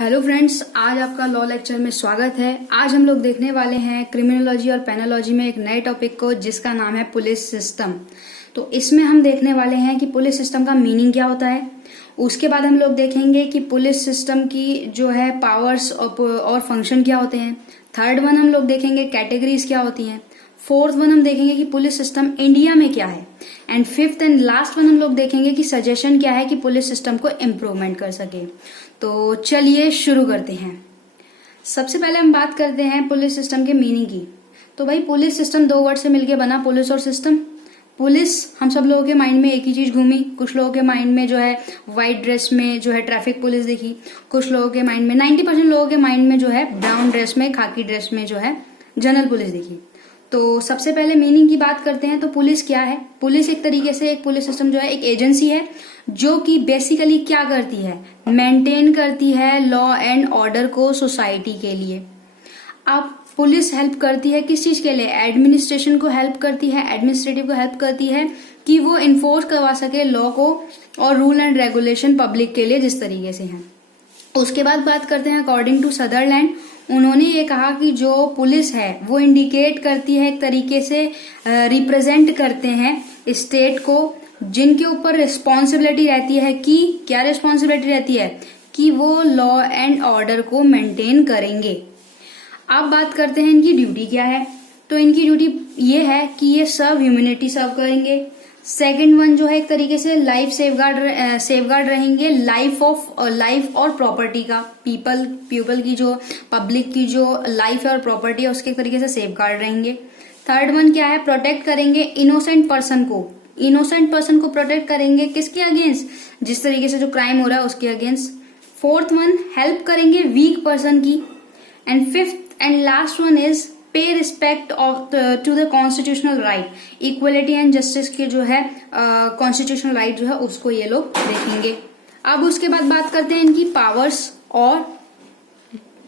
Hello friends, आज आपका law lecture में स्वागत है। आज हम लोग देखने वाले हैं क्रिमिनोलॉजी और पेनोलॉजी में एक नए टॉपिक को, जिसका नाम है पुलिस सिस्टम। तो इसमें हम देखने वाले हैं कि पुलिस सिस्टम का मीनिंग क्या होता है। उसके बाद हम लोग देखेंगे कि पुलिस सिस्टम की जो है पावर्स और फंक्शन क्या होते हैं। थर्ड वन हम लोग देखेंगे कैटेगरीज क्या होती हैं। फोर्थ वन हम देखेंगे कि पुलिस सिस्टम इंडिया में क्या है। And fifth and last one हम लोग देखेंगे कि सजेशन क्या है कि पुलिस सिस्टम को इम्प्रूवमेंट कर सके। तो चलिए शुरू करते हैं। सबसे पहले हम बात करते हैं पुलिस सिस्टम के मीनिंग की। तो भाई पुलिस सिस्टम दो वर्ड से मिलके बना, पुलिस और सिस्टम। पुलिस हम सब लोगों के माइंड में एक ही चीज घूमी। कुछ लोगों के माइंड में जो है व्हाइट ड्रेस में जो है ट्रैफिक पुलिस दिखी। कुछ लोगों के माइंड में 90% लोगों के माइंड में जो है ब्राउन ड्रेस में, खाकी ड्रेस में जो है जनरल पुलिस दिखी। तो सबसे पहले मीनिंग की बात करते हैं। तो पुलिस क्या है? पुलिस एक तरीके से एक पुलिस सिस्टम जो है एक एजेंसी है जो कि बेसिकली क्या करती है, मेंटेन करती है लॉ एंड ऑर्डर को सोसाइटी के लिए। अब पुलिस हेल्प करती है किस चीज के लिए? एडमिनिस्ट्रेशन को हेल्प करती है, एडमिनिस्ट्रेटिव को हेल्प करती है कि वो इन्फोर्स करवा सके लॉ को और रूल एंड रेगुलेशन पब्लिक के लिए जिस तरीके से है। उसके बाद बात करते हैं अकॉर्डिंग टू सदरलैंड। उन्होंने ये कहा कि जो पुलिस है वो इंडिकेट करती है, एक तरीके से रिप्रेजेंट करते हैं स्टेट को, जिनके ऊपर रिस्पॉन्सिबिलिटी रहती है कि क्या रिस्पॉन्सिबिलिटी रहती है कि वो लॉ एंड ऑर्डर को मेंटेन करेंगे। अब बात करते हैं इनकी ड्यूटी क्या है। तो इनकी ड्यूटी ये है कि ये सर्व ह्यूमैनिटी सर्व करेंगे। सेकंड वन जो है एक तरीके से लाइफ सेफगार्ड रहेंगे, लाइफ और प्रॉपर्टी का, पीपल की जो पब्लिक की जो लाइफ है और प्रॉपर्टी है उसके एक तरीके से सेफगार्ड रहेंगे। थर्ड वन क्या है? प्रोटेक्ट करेंगे इनोसेंट पर्सन को प्रोटेक्ट करेंगे किसके अगेंस्ट? जिस तरीके से जो क्राइम हो रहा है उसके अगेंस्ट। फोर्थ वन हेल्प करेंगे वीक पर्सन की। And fifth and last one is pay respect to the constitutional right, equality and justice के जो है कॉन्स्टिट्यूशनल राइट जो है उसको ये लोग देखेंगे। अब उसके बाद बात करते हैं इनकी पावर्स और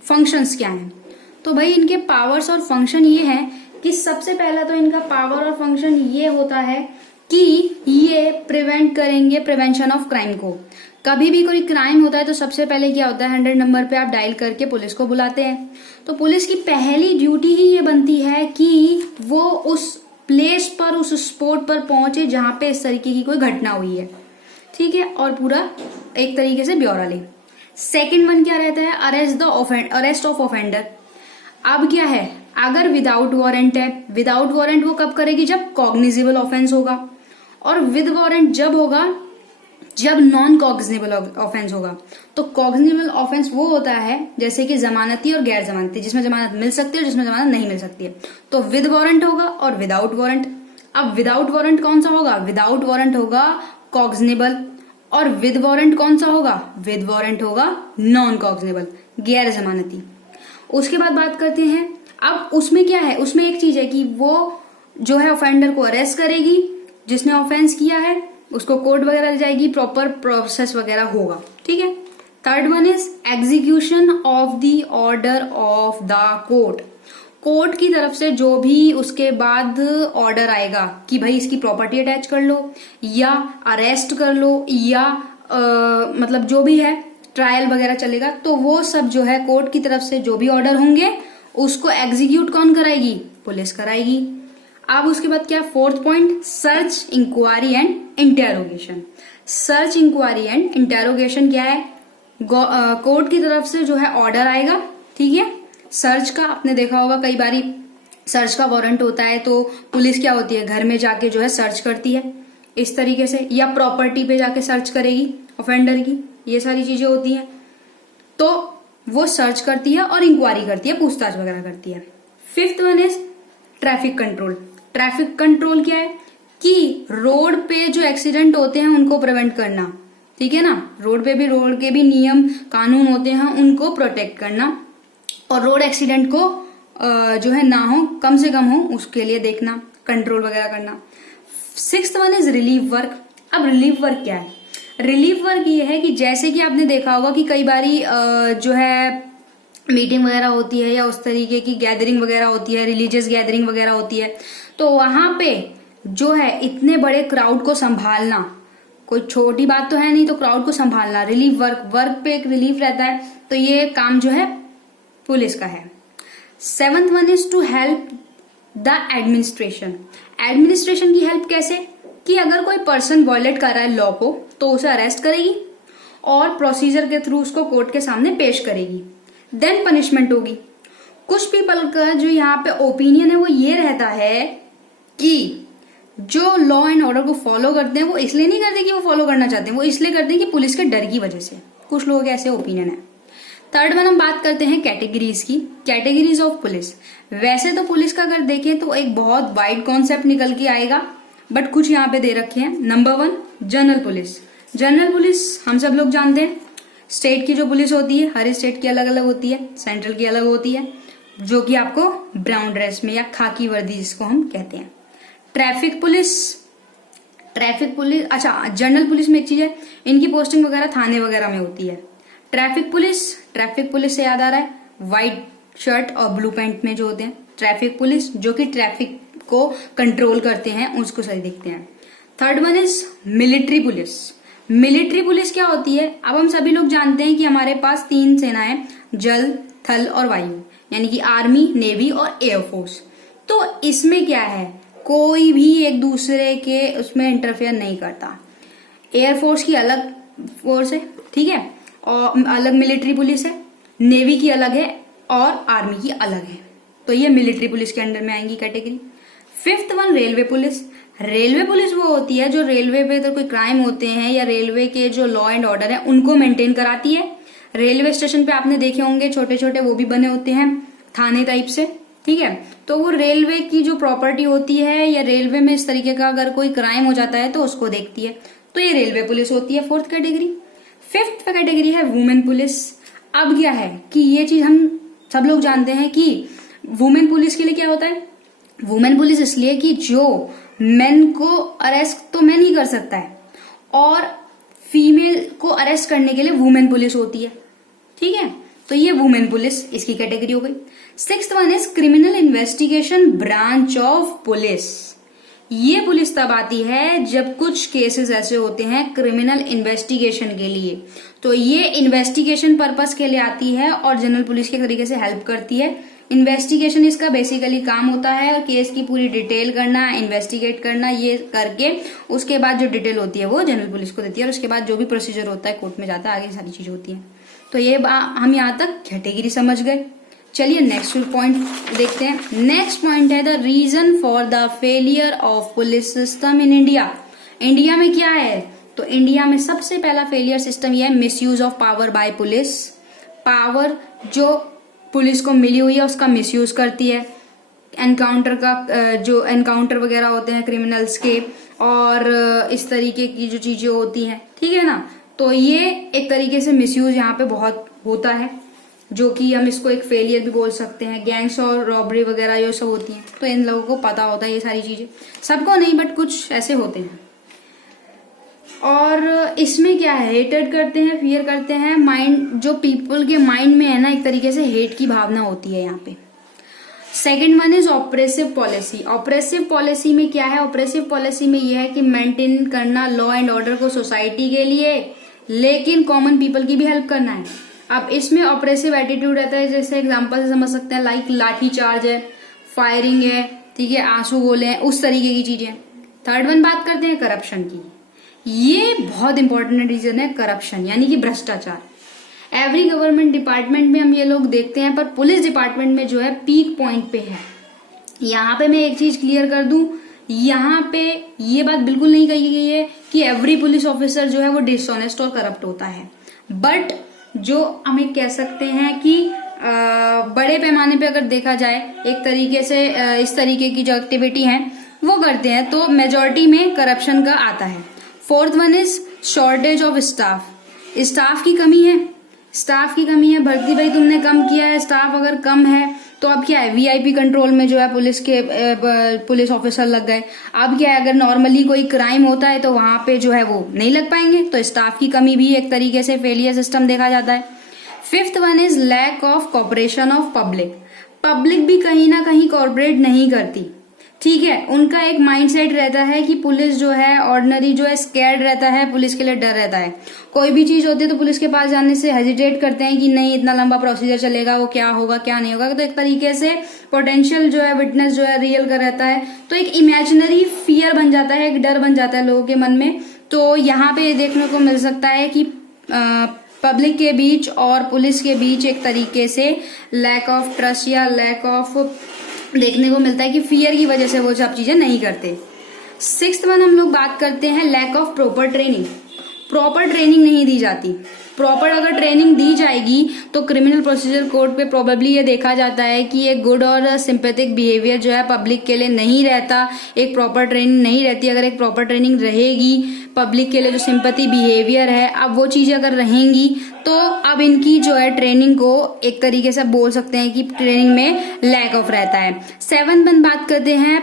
फंक्शंस क्या हैं। तो भाई इनके पावर्स और फंक्शन ये है कि सबसे पहला तो इनका पावर और फंक्शन ये होता है कि ये प्रिवेंट करेंगे, प्रिवेंशन ऑफ क्राइम को। कभी भी कोई क्राइम होता है तो सबसे पहले क्या होता है, 100 नंबर पे आप डायल करके पुलिस को बुलाते हैं। तो पुलिस की पहली ड्यूटी ही ये बनती है कि वो उस प्लेस पर, उस स्पॉट पर पहुंचे जहां पे इस तरीके की कोई घटना हुई है, ठीक है, और पूरा एक तरीके से ब्यौरा ले। सेकेंड वन क्या रहता है? Arrest of offender. अब क्या है, अगर विदाउट वारंट है, विदाउट वारंट वो कब करेगी? जब कॉग्निजेबल ऑफेंस होगा, और विद वारंट जब होगा जब नॉन कॉग्निजेबल ऑफेंस होगा। तो कॉग्निजेबल ऑफेंस वो होता है जैसे कि जमानती और गैर जमानती, जिसमें जमानत मिल सकती है और जिसमें जमानत नहीं मिल सकती है। तो विद वारंट होगा और विदाउट वारंट। अब विदाउट वारंट कौन सा होगा? विदाउट वारंट होगा कॉग्निजेबल, और विद वारंट कौन सा होगा? विद वारंट होगा नॉन कॉग्निजेबल, गैर जमानती। उसके बाद बात करते हैं, अब उसमें क्या है, उसमें एक चीज है कि वो जो है ऑफेंडर को अरेस्ट करेगी, जिसने ऑफेंस किया है उसको कोर्ट वगैरह ले जाएगी, प्रॉपर प्रोसेस वगैरह होगा, ठीक है। Third one is execution of the order of the court की तरफ से जो भी उसके बाद ऑर्डर आएगा कि भाई इसकी प्रॉपर्टी अटैच कर लो या अरेस्ट कर लो या मतलब जो भी है ट्रायल वगैरह चलेगा, तो वो सब जो है कोर्ट की तरफ से जो भी ऑर्डर होंगे उसको एग्जीक्यूट कौन कराएगी? पुलिस कराएगी। अब उसके बाद क्या? Fourth point, search, inquiry and interrogation. Search, inquiry and interrogation क्या है? कोर्ट की तरफ से जो है ऑर्डर आएगा, ठीक है, सर्च का। आपने देखा होगा कई बारी सर्च का वारंट होता है तो पुलिस क्या होती है, घर में जाके जो है सर्च करती है इस तरीके से, या प्रॉपर्टी पे जाके सर्च करेगी ऑफेंडर की, ये सारी चीजें होती हैं। तो वो सर्च करती है और इंक्वायरी करती है, पूछताछ वगैरह करती है। Fifth one is traffic control. Traffic control क्या है कि रोड पे जो एक्सीडेंट होते हैं उनको प्रिवेंट करना, ठीक है ना। रोड के भी नियम कानून होते हैं, उनको प्रोटेक्ट करना और रोड एक्सीडेंट को जो है ना हो, कम से कम हो, उसके लिए देखना, कंट्रोल वगैरह करना। Sixth one is relief work. अब रिलीफ वर्क क्या है? रिलीफ वर्क ये है कि जैसे कि आपने देखा होगा कि कई बारी जो है मीटिंग वगैरह होती है या उस तरीके की गैदरिंग वगैरह होती है, रिलीजियस गैदरिंग वगैरह होती है, तो वहां पे जो है इतने बड़े क्राउड को संभालना कोई छोटी बात तो है नहीं, तो क्राउड को संभालना, रिलीफ वर्क पे एक रिलीफ रहता है, तो ये काम जो है पुलिस का है। 7th one is to help the administration. Administration की हेल्प कैसे, कि अगर कोई पर्सन वॉयलेट कर रहा है लॉ को तो उसे अरेस्ट करेगी और प्रोसीजर के थ्रू उसको कोर्ट के सामने पेश करेगी, देन पनिशमेंट होगी। कुछ पीपल का जो यहाँ पे ओपिनियन है वो ये रहता है कि जो लॉ एंड ऑर्डर को फॉलो करते हैं वो इसलिए नहीं करते कि वो फॉलो करना चाहते हैं, वो इसलिए करते हैं कि पुलिस के डर की वजह से। कुछ लोगों के ऐसे ओपिनियन है। 3rd वन हम बात करते हैं कैटेगरीज की, कैटेगरीज ऑफ पुलिस। वैसे तो पुलिस का अगर देखें तो एक बहुत वाइड कॉन्सेप्ट निकल के आएगा, बट कुछ यहाँ पे दे रखे हैं। Number 1 general police. General police हम सब लोग जानते हैं, स्टेट की जो पुलिस होती है, हर स्टेट की अलग अलग होती है, सेंट्रल की अलग होती है, जो कि आपको ब्राउन ड्रेस में या खाकी वर्दी जिसको हम कहते हैं। ट्रैफिक पुलिस अच्छा, जनरल पुलिस में एक चीज है, इनकी पोस्टिंग वगैरह थाने वगैरह में होती है। ट्रैफिक पुलिस से याद आ रहा है व्हाइट शर्ट और ब्लू पैंट में जो होते हैं ट्रैफिक पुलिस, जो कि ट्रैफिक को कंट्रोल करते हैं, उसको सही देखते हैं। 3rd one is military police. Military police क्या होती है, अब हम सभी लोग जानते हैं कि हमारे पास 3 सेनाएं, जल, थल और वायु, यानी कि आर्मी, नेवी और एयरफोर्स। तो इसमें क्या है, कोई भी एक दूसरे के उसमें इंटरफेयर नहीं करता। एयरफोर्स की अलग फोर्स है, ठीक है, और अलग मिलिट्री पुलिस है, नेवी की अलग है और आर्मी की अलग है। तो ये मिलिट्री पुलिस के अंडर में आएंगी category. 5th one railway police. Railway police वो होती है जो रेलवे पे तो कोई क्राइम होते हैं या रेलवे के जो लॉ एंड ऑर्डर है उनको मेंटेन कराती है। रेलवे स्टेशन पे आपने देखे होंगे छोटे छोटे वो भी बने होते हैं थाने टाइप से, ठीक है। तो वो रेलवे की जो प्रॉपर्टी होती है या रेलवे में इस तरीके का अगर कोई क्राइम हो जाता है तो उसको देखती है, तो ये रेलवे पुलिस होती है 4th कैटेगरी। 5th कैटेगरी है वुमेन पुलिस। अब क्या है कि ये चीज हम सब लोग जानते हैं कि वुमेन पुलिस के लिए क्या होता है, वुमेन पुलिस इसलिए कि जो मेन को अरेस्ट तो मैन ही कर सकता है और फीमेल को अरेस्ट करने के लिए वुमेन पुलिस होती है, ठीक है। तो ये वुमेन पुलिस इसकी कैटेगरी हो गई। 6th one is criminal investigation branch of police. ये पुलिस तब आती है जब कुछ केसेस ऐसे होते हैं क्रिमिनल इन्वेस्टिगेशन के लिए, तो ये इन्वेस्टिगेशन पर्पस के लिए आती है और जनरल पुलिस के तरीके से हेल्प करती है। इन्वेस्टिगेशन इसका बेसिकली काम होता है और केस की पूरी डिटेल करना, इन्वेस्टिगेट करना, ये करके उसके बाद जो डिटेल होती है वो जनरल पुलिस को देती है और उसके बाद जो भी प्रोसीजर होता है कोर्ट में जाता है, आगे सारी चीजें होती हैं। तो ये हम यहाँ तक कैटेगरी समझ गए। चलिए नेक्स्ट पॉइंट देखते हैं। नेक्स्ट पॉइंट है the reason for the failure of police system in India. India में क्या है, तो इंडिया में सबसे पहला फेलियर सिस्टम यह है misuse of power bye police. Power जो पुलिस को मिली हुई है उसका मिसयूज करती है, एनकाउंटर का जो एनकाउंटर वगैरह होते हैं क्रिमिनल्स के और इस तरीके की जो चीजें होती हैं, ठीक है ना। तो ये एक तरीके से मिसयूज यहाँ पे बहुत होता है, जो कि हम इसको एक फेलियर भी बोल सकते हैं। गैंग्स और रॉबरी वगैरह ये सब होती हैं, तो इन लोगों को पता होता है ये सारी चीजें, सबको नहीं बट कुछ ऐसे होते हैं। और इसमें क्या है, हेटेड करते हैं, फियर करते हैं, माइंड जो पीपल के माइंड में है ना एक तरीके से हेट की भावना होती है यहाँ पे। 2nd one is oppressive policy. Oppressive policy में क्या है, ऑपरेसिव पॉलिसी में यह है कि मेंटेन करना लॉ एंड ऑर्डर को सोसाइटी के लिए, लेकिन कॉमन पीपल की भी हेल्प करना है। अब इसमें ऑपरेसिव एटीट्यूड रहता है, जैसे एग्जांपल से समझ सकते हैं, लाइक लाठी चार्ज है, फायरिंग है, ठीक है, आंसू गोले हैं, उस तरीके की चीजें। 3rd वन बात करते हैं करप्शन की। ये बहुत इंपॉर्टेंट रीजन है करप्शन, यानी कि भ्रष्टाचार। एवरी गवर्नमेंट डिपार्टमेंट में हम ये लोग देखते हैं, पर पुलिस डिपार्टमेंट में जो है पीक पॉइंट पे है। यहाँ पे मैं एक चीज क्लियर कर दूं, यहाँ पे ये बात बिल्कुल नहीं कही गई है कि एवरी पुलिस ऑफिसर जो है वो डिसऑनेस्ट और करप्ट होता है, बट जो हमें कह सकते हैं कि बड़े पैमाने पे अगर देखा जाए एक तरीके से इस तरीके की जो एक्टिविटी है वो करते हैं, तो मेजॉरिटी में करप्शन का आता है। 4th one is shortage of staff. Staff की कमी है, स्टाफ की कमी है, भर्ती भाई तुमने कम किया है, स्टाफ अगर कम है तो अब क्या है, वीआईपी कंट्रोल में जो है पुलिस ऑफिसर लग गए। अब क्या है, अगर नॉर्मली कोई क्राइम होता है तो वहां पे जो है वो नहीं लग पाएंगे, तो स्टाफ की कमी भी एक तरीके से फेलियर सिस्टम देखा जाता है। 5th one is lack of cooperation of public. Public भी कहीं ना कहीं कॉर्पोरेट नहीं करती। ठीक है, उनका एक माइंडसेट रहता है कि पुलिस जो है ऑर्डिनरी जो है स्कैर्ड रहता है, पुलिस के लिए डर रहता है। कोई भी चीज होती है तो पुलिस के पास जाने से हेजिटेट करते हैं कि नहीं इतना लंबा प्रोसीजर चलेगा, वो क्या होगा क्या नहीं होगा। तो एक तरीके से पोटेंशियल जो है विटनेस जो है रियल का रहता है, तो एक इमेजिनरी फियर बन जाता है, एक डर बन जाता है लोगों के मन में। तो यहाँ पे देखने को मिल सकता है कि पब्लिक के बीच और पुलिस के बीच एक तरीके से लैक ऑफ ट्रस्ट या लैक ऑफ देखने को मिलता है कि फियर की वजह से वो सब चीजें नहीं करते। 6th वन हम लोग बात करते हैं lack of proper training. Proper training नहीं दी जाती। प्रॉपर अगर ट्रेनिंग दी जाएगी तो क्रिमिनल प्रोसीजर कोड पे प्रोबेबली ये देखा जाता है कि एक गुड और सिंपैथिक बिहेवियर जो है पब्लिक के लिए नहीं रहता, एक प्रॉपर ट्रेनिंग नहीं रहती। अगर एक प्रॉपर ट्रेनिंग रहेगी पब्लिक के लिए जो सिंपैथी बिहेवियर है, अब वो चीजें अगर रहेंगी तो अब इनकी जो है ट्रेनिंग को एक तरीके से बोल सकते हैं कि ट्रेनिंग में लैक ऑफ रहता है। 7 वन बात करते हैं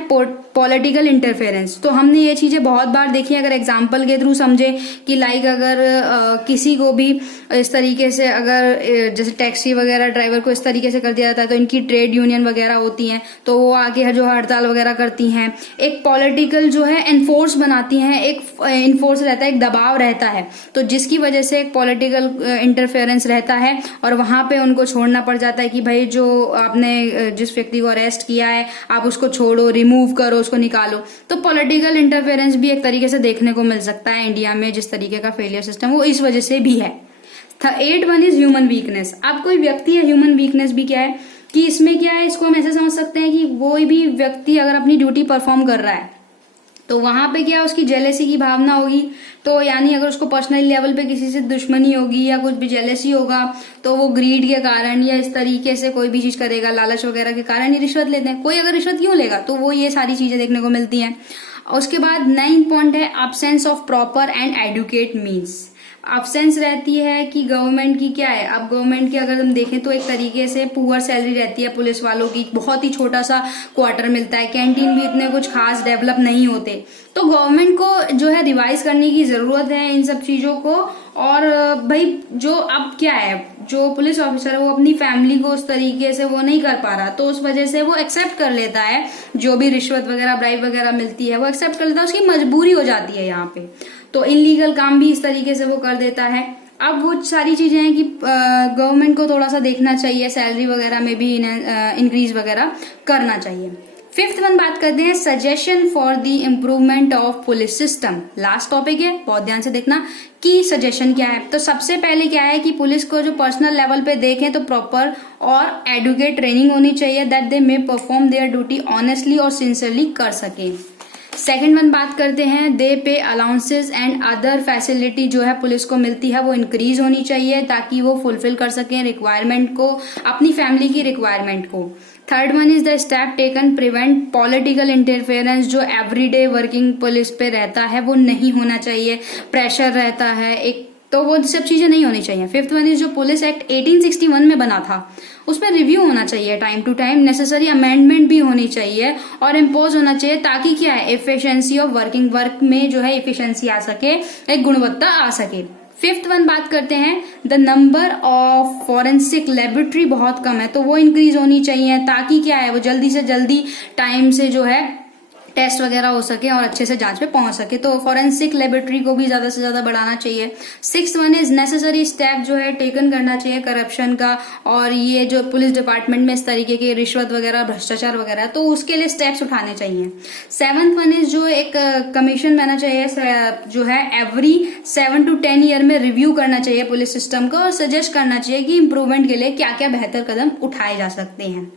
पॉलिटिकल इंटरफेरेंस। तो हमने ये चीजें बहुत बार देखी, अगर एग्जाम्पल के थ्रू समझे कि लाइक अगर किसी को भी इस तरीके से अगर जैसे टैक्सी वगैरह ड्राइवर को इस तरीके से कर दिया जाता है तो इनकी ट्रेड यूनियन वगैरह होती हैं तो वो आके जो हड़ताल वगैरह करती हैं, एक पॉलिटिकल जो है एनफोर्स बनाती हैं, एक इनफोर्स रहता है, एक दबाव रहता है, तो जिसकी वजह से एक पॉलिटिकल इंटरफेरेंस रहता है और वहां पे उनको छोड़ना पड़ जाता है कि भाई जो आपने जिस व्यक्ति को अरेस्ट किया है आप उसको छोड़ो, रिमूव करो, उसको निकालो। तो पॉलिटिकल इंटरफेरेंस भी एक तरीके से देखने को मिल सकता है इंडिया में, जिस तरीके का फेलियर सिस्टम वो इस वजह से भी है। 8 वन इज ह्यूमन वीकनेस। अब कोई व्यक्ति है, ह्यूमन वीकनेस भी क्या है कि इसमें क्या है, इसको हम ऐसे समझ सकते हैं कि कोई भी व्यक्ति अगर अपनी ड्यूटी परफॉर्म कर रहा है तो वहां पे क्या उसकी जेलेसी की भावना होगी, तो यानी अगर उसको पर्सनल लेवल पे किसी से दुश्मनी होगी या कुछ भी जेलेसी होगा तो वो ग्रीड के कारण या इस तरीके से कोई भी चीज करेगा, लालच वगैरह के कारण ही रिश्वत लेते हैं। कोई अगर रिश्वत क्यों लेगा, तो वो ये सारी चीजें देखने को मिलती हैं। उसके बाद 9 पॉइंट है absence of proper and adequate means. Absence रहती है कि गवर्नमेंट की क्या है, अब गवर्नमेंट की अगर हम देखें तो एक तरीके से पुअर सैलरी रहती है पुलिस वालों की, बहुत ही छोटा सा क्वार्टर मिलता है, कैंटीन भी इतने कुछ खास डेवलप नहीं होते। तो गवर्नमेंट को जो है रिवाइज करने की जरूरत है इन सब चीजों को। और भाई जो अब क्या है, जो पुलिस ऑफिसर है वो अपनी फैमिली को उस तरीके से वो नहीं कर पा रहा, तो उस वजह से वो एक्सेप्ट कर लेता है जो भी रिश्वत वगैरह ब्राइब वगैरह मिलती है वो एक्सेप्ट कर लेता है, उसकी मजबूरी हो जाती है यहाँ पे। तो इनलीगल काम भी इस तरीके से वो कर देता है। अब वो सारी चीजें हैं कि गवर्नमेंट को थोड़ा सा देखना चाहिए, सैलरी वगैरह में भी इंक्रीज वगैरह करना चाहिए। 5th वन बात करते हैं suggestion for the improvement of police system. Last topic है, बहुत ध्यान से देखना कि सजेशन क्या है। तो सबसे पहले क्या है कि पुलिस को जो पर्सनल लेवल पे देखें तो प्रॉपर और एडुकेट ट्रेनिंग होनी चाहिए that they may perform there duty honestly और सिंसियरली कर सके। 2nd वन बात करते हैं दे पे अलाउंसेस एंड अदर फैसिलिटी जो है पुलिस को मिलती है वो इंक्रीज होनी चाहिए ताकि वो फुलफिल कर सकें रिक्वायरमेंट को, अपनी फैमिली की रिक्वायरमेंट को। 3rd one is the step taken prevent political interference जो एवरीडे वर्किंग पुलिस पे रहता है वो नहीं होना चाहिए, प्रेशर रहता है एक, तो वो सब चीजें नहीं होनी चाहिए। 5th वन इज जो पुलिस एक्ट 1861 में बना था उसमें रिव्यू होना चाहिए time to time, necessary amendment भी होनी चाहिए और इम्पोज होना चाहिए ताकि क्या है एफिशिएंसी ऑफ वर्किंग, वर्क में जो है एफिशिएंसी आ सके, एक गुणवत्ता आ सके। 5th वन बात करते हैं the number of forensic laboratory बहुत कम है तो वो इंक्रीज होनी चाहिए ताकि क्या है वो जल्दी से जल्दी टाइम से जो है टेस्ट वगैरह हो सके और अच्छे से जांच पे पहुंच सके, तो फॉरेंसिक लेबोरेटरी को भी ज्यादा से ज्यादा बढ़ाना चाहिए। 6th one is necessary step जो है टेकन करना चाहिए करप्शन का, और ये जो पुलिस डिपार्टमेंट में इस तरीके के रिश्वत वगैरह भ्रष्टाचार वगैरह तो उसके लिए स्टेप्स उठाने चाहिए। 7th वन इज जो एक कमीशन रहना चाहिए जो है एवरी 7 to 10 ईयर में रिव्यू करना चाहिए पुलिस सिस्टम को और सजेस्ट करना चाहिए कि इम्प्रूवमेंट के लिए क्या क्या बेहतर कदम उठाए जा सकते हैं।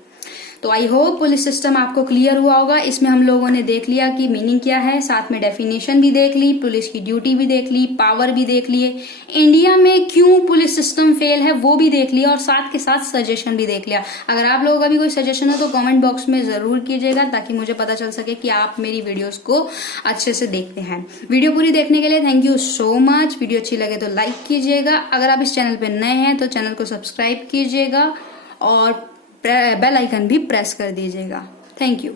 तो आई होप पुलिस सिस्टम आपको क्लियर हुआ होगा। इसमें हम लोगों ने देख लिया कि मीनिंग क्या है, साथ में डेफिनेशन भी देख ली, पुलिस की ड्यूटी भी देख ली, पावर भी देख लिए, इंडिया में क्यों पुलिस सिस्टम फेल है वो भी देख लिया और साथ के साथ सजेशन भी देख लिया। अगर आप लोगों का भी कोई सजेशन हो तो कमेंट बॉक्स में जरूर कीजिएगा ताकि मुझे पता चल सके कि आप मेरी वीडियोस को अच्छे से देखते हैं। वीडियो पूरी देखने के लिए thank you so much. Video अच्छी लगे तो लाइक कीजिएगा, अगर आप इस चैनल पर नए हैं तो चैनल को सब्सक्राइब कीजिएगा और बेल आइकन भी प्रेस कर दीजिएगा। Thank you.